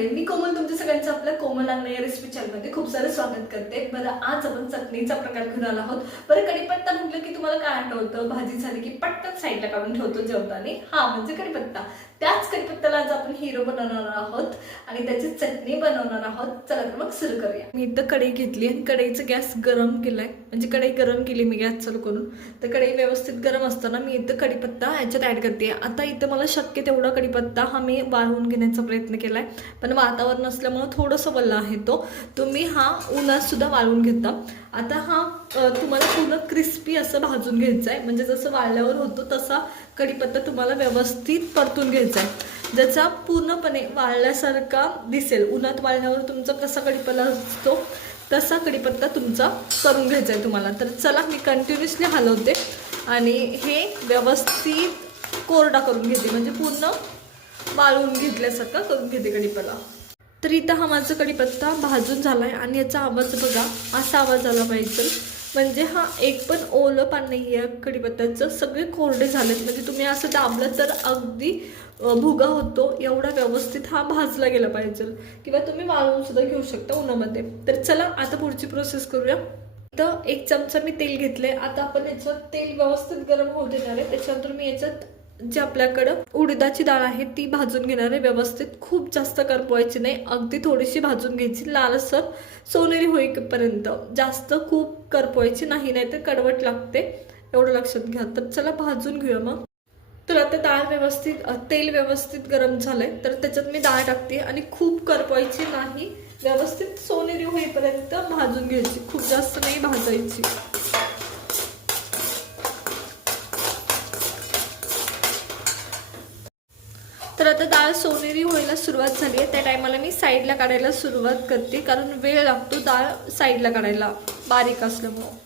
मंडळी मी कोमल तुमच्या सगळ्यांचं आपल्या कोमल अन्न या रेसिपी चॅनलमध्ये खूप सारं स्वागत करते. बरं आज आपण चटणीचा प्रकार घेऊन आला आहोत. बरं कढीपत्ता म्हटलं की तुम्हाला काय आठवतं? भाजी झाली की पटकन साईडला काढून ठेवतो जेवताना. हा म्हणजे कढीपत्ता. त्याच कढीपत्त्याला आज आपण हिरो बनवणार आहोत आणि त्याची चटणी बनवणार आहोत. चला तर मग सुरू करूया. मी इथं कढई घेतली आणि कढईचं गॅस गरम केलाय. म्हणजे कढई गरम केली मी गॅस चालू करून. तर कढई व्यवस्थित गरम असताना मी इथं कढीपत्ता ह्याच्यात ॲड करते. आता इथं मला शक्य तेवढा कढीपत्ता हा मी वाळवून घेण्याचा प्रयत्न केलाय. पण वातावरण असल्यामुळं थोडंसं वल्ला आहे तो. तुम्ही हा उन्हात सुद्धा वाळवून घेता. आता हा तुम्हाला पूर्ण क्रिस्पी असं भाजून घ्यायचं आहे म्हणजे जसं वाळल्यावर होतो तसा कढीपत्ता तुम्हाला व्यवस्थित परतून घ्यायचा आहे ज्याचा पूर्णपणे वाळल्यासारखा दिसेल उन्हात वाळल्यावर तुमचा कसा कढीपत्ता असतो तसा कढीपत्ता तुमचा करून घ्यायचा आहे तुम्हाला. तर चला मी कंटिन्युअसली हलवते आणि हे व्यवस्थित कोरडा करून घेते. म्हणजे पूर्ण वाळून घेतल्यासारखा करून घेते कढीपत्ता. तर इथं हा माझा कढीपत्ता भाजून झाला आहे आणि याचा आवाज बघा असा आवाज आला पाहिजे. म्हणजे हा एक पण ओलं पान नाही आहे कढीपत्त्याचं सगळे कोरडे झालेत. म्हणजे तुम्ही असं दाबलं तर अगदी भुगा होतो. एवढा व्यवस्थित हा भाजला गेला पाहिजे. किंवा तुम्ही वाळवून सुद्धा घेऊ शकता उन्हामध्ये. तर चला आता पुढची प्रोसेस करूया. तर एक चमचा मी तेल घेतले आता आपण याचं तेल व्यवस्थित गरम होऊ देणार आहे. त्याच्यानंतर मी याच्यात जी आपल्याकडं उडदाची डाळ आहे ती भाजून घेणार आहे व्यवस्थित. खूप जास्त करपवायची नाही अगदी थोडीशी भाजून घ्यायची. लालसर सोनेरी होईपर्यंत. जास्त खूप करपवायची नाही नाही तर कडवट लागते. एवढं लक्षात घ्या. तर चला भाजून घेऊया मग. तर आता डाळ व्यवस्थित तेल व्यवस्थित गरम झालंय. तर त्याच्यात मी डाळ टाकते आणि खूप करपवायची नाही. व्यवस्थित सोनेरी होईपर्यंत भाजून घ्यायची. खूप जास्त नाही भाजायची. आता डाळ सोनेरी व्हायला सुरुवात झाली आहे. त्या टायमाला मी साईडला काढायला सुरुवात करते. कारण वेळ लागतो डाळ साईडला काढायला. बारीक असल्यामुळं.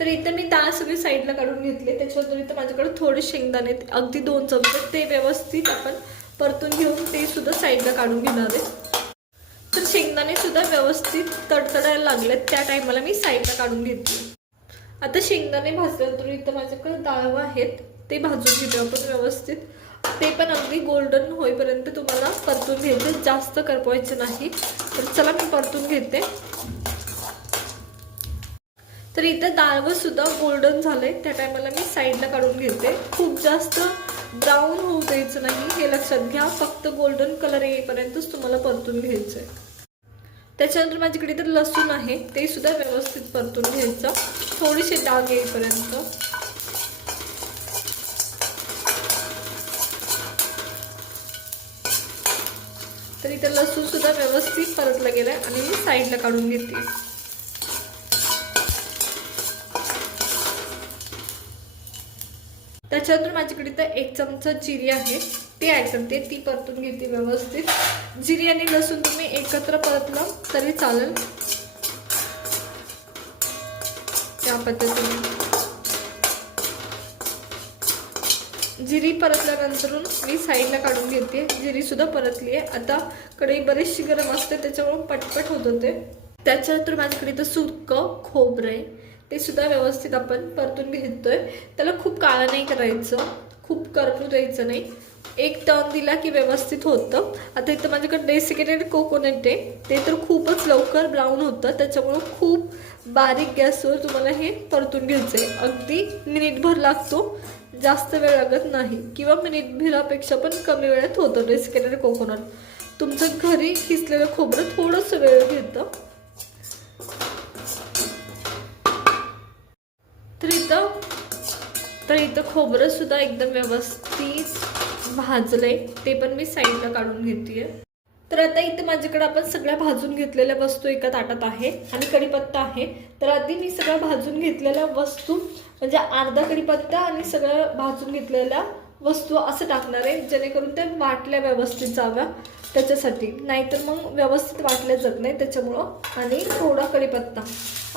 तर इथं मी डाळ सगळी साईडला काढून घेतली. त्याच्यानंतर इथं माझ्याकडे थोडे शेंगदाणे अगदी दोन चमचे. ते व्यवस्थित आपण परतून घेऊन ते सुद्धा साईडला काढून घेणार आहे. तर शेंगदाणे सुद्धा व्यवस्थित तडतडायला लागलेत त्या टायमाला मी साईडला काढून घेतले. आता शेंगदाणे भाजल्यानंतर इथं माझ्याकडे डाळ आहेत. ते भाजून घेतो आपण व्यवस्थित. ते पण अगदी गोल्डन होईपर्यंत तुम्हाला परतून घ्यायचं. जास्त करपवायचं नाही. तर चला मी परतून घेते. तर इथं डाळवं सुद्धा गोल्डन झालंय. त्या टायमाला मी साईडला काढून घेते. खूप जास्त ब्राऊन होऊ द्यायचं नाही. हे लक्षात घ्या. फक्त गोल्डन कलर येईपर्यंतच तुम्हाला परतून घ्यायचंय. त्याच्यानंतर माझ्याकडे तर लसूण आहे. ते सुद्धा व्यवस्थित परतून घ्यायचं. थोडीशी डाग येईपर्यंत. इथं लसूण सुद्धा व्यवस्थित परतला गेलाय आणि मी साईडला काढून घेते. त्याच्यानंतर माझ्याकडे तर एक चमचा जिरी आहे. ते ऍड करते ती परतून घेते व्यवस्थित. जिरी आणि लसूण तुम्ही एकत्र परतलं तरी चालेल. त्या पद्धतीने. जिरी परतल्यानंतर मी साईडला काढून घेते. जिरीसुद्धा परतली आहे. आता कढई बरीचशी गरम असते त्याच्यामुळं पटपट होत होते. त्याच्यानंतर माझ्याकडे इथं सुकं खोबरं आहे. ते सुद्धा व्यवस्थित आपण परतून घेतोय. त्याला खूप काळं नाही करायचं. खूप करपू द्यायचं नाही. एक टर्न दिला की व्यवस्थित होतं. आता इथं माझ्याकडे डेसिकेटेड कोकोनट आहे. ते तर खूपच लवकर ब्राऊन होतं. त्याच्यामुळं खूप बारीक गॅसवर तुम्हाला हे परतून घ्यायचं आहे अगदी मिनिटभर लागतो. जास्त वेळ लागत नाही किंवा मिनिटभरापेक्षा पण कमी वेळात होतं. केलेलं कोकोनट तुमचं घरी किसलेलं खोबरं थोडंसं वेळ घेतं. तर इथं तर इथं खोबरं सुद्धा एकदम व्यवस्थित भाजलंय. ते पण मी साईडला काढून घेते तर आता इथं माझ्याकडे आपण सगळ्या भाजून घेतलेल्या वस्तू एका ताटात आहे आणि कढीपत्ता आहे. तर आधी मी सगळ्या भाजून घेतलेल्या वस्तू म्हणजे अर्धा कढीपत्ता आणि सगळं भाजून घेतलेल्या वस्तू असं टाकणार आहे जेणेकरून त्या वाटल्या व्यवस्थित जाव्या त्याच्यासाठी. नाहीतर मग व्यवस्थित वाटल्या जात नाही त्याच्यामुळं. आणि थोडा कढीपत्ता.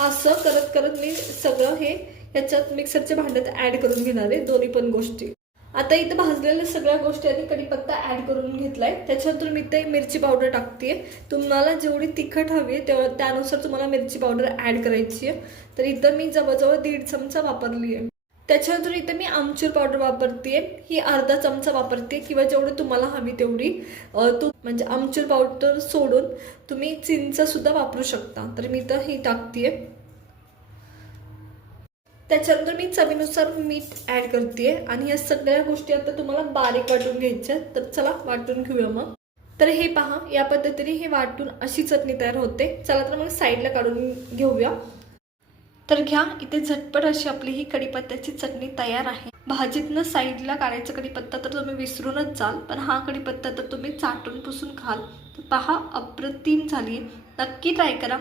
असं करत करत मी सगळं हे याच्यात मिक्सरच्या भांड्यात ॲड करून घेणार आहे दोन्ही पण गोष्टी. आता इथं भाजलेल्या सगळ्या गोष्टी आणि कढीपत्ता ॲड करून घेतलाय. त्याच्यानंतर मी ते मिरची पावडर टाकते तुम्हाला जेवढी तिखट हवी आहे तेव्हा त्यानुसार तुम्हाला मिरची पावडर ऍड करायची आहे. तर इथं मी जवळजवळ दीड चमचा वापरली आहे त्याच्यानंतर इथं मी आमचूर पावडर वापरते ही अर्धा चमचा वापरते किंवा जेवढी तुम्हाला हवी तेवढी. तू म्हणजे आमचूर पावडर सोडून तुम्ही चिंचसुद्धा वापरू शकता. तर मी तर ही टाकते त्याच्यानंतर मी चवीनुसार मीठ ॲड करते आणि या सगळ्या गोष्टी आता तुम्हाला बारीक वाटून घ्यायच्या तर चला वाटून घेऊया मग. तर हे पहा या पद्धतीने हे वाटून अशी चटणी तयार होते. चला तर मग साईडला काढून घेऊया. तर घ्या इथे झटपट अशी आपली ही कढीपत्त्याची चटणी तयार आहे. भाजीतनं साईडला काढायचा कढीपत्ता तर तुम्ही विसरूनच जाल पण हा कढीपत्ता तर तुम्ही चाटून पुसून खाल. तर पहा अप्रतिम झाली. नक्की ट्राय करा.